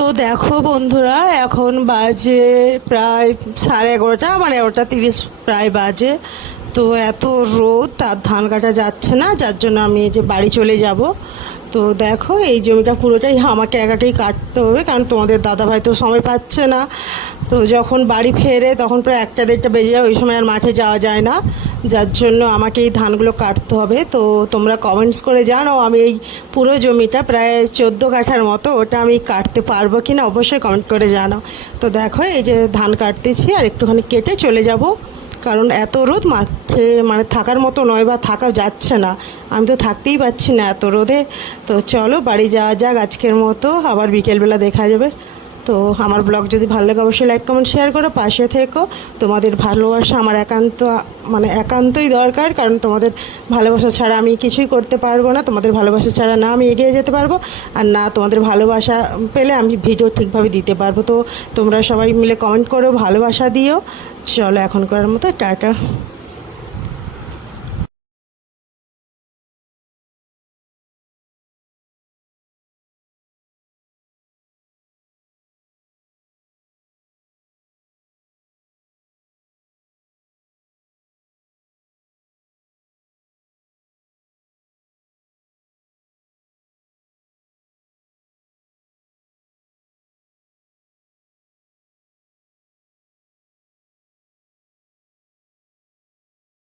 তো দেখো বন্ধুরা, এখন বাজে প্রায় 11:30, মানে 11:30 প্রায় বাজে। তো এত রোদ, আর ধান কাটা যাচ্ছে না, যার জন্য আমি এই যে বাড়ি চলে যাব। তো দেখো, এই জমিটা পুরোটাই আমাকে একাকেই কাটতে হবে, কারণ তোমাদের দাদাভাই তো সময় পাচ্ছে না। তো যখন বাড়ি ফেরে তখন প্রায় 1টা 1:30 বেজে যায়, ওই সময় আর মাঠে যাওয়া যায় না, যার জন্য আমাকে এই ধানগুলো কাটতে হবে। তো তোমরা কমেন্টস করে জানাও, আমি এই পুরো জমিটা প্রায় 14 কাঠার মতো, ওটা আমি কাটতে পারবো কি না অবশ্যই কমেন্ট করে জানাও। তো দেখো, এই যে ধান কাটতেছি, আর একটুখানি কেটে চলে যাব, কারণ এত রোদ মাঠে মানে থাকার মতো নয়, বা থাকা যাচ্ছে না। আমি তো থাকতেই পারছি না এত রোদে। তো চলো বাড়ি যাওয়া যাক আজকের মতো, আবার বিকেলবেলা দেখা যাবে। তো আমার ব্লগ যদি ভালো লাগে অবশ্যই লাইক কমেন্ট শেয়ার করো, পাশে থেকো। তোমাদের ভালোবাসা আমার একান্তই দরকার, কারণ তোমাদের ভালোবাসা ছাড়া আমি কিছুই করতে পারবো না। তোমাদের ভালোবাসা ছাড়া না আমি এগিয়ে যেতে পারবো, আর না তোমাদের ভালোবাসা পেলে আমি ভিডিও ঠিকভাবে দিতে পারবো। তো তোমরা সবাই মিলে কমেন্ট করো, ভালোবাসা দিও। চলো এখন করার মতো টাটা।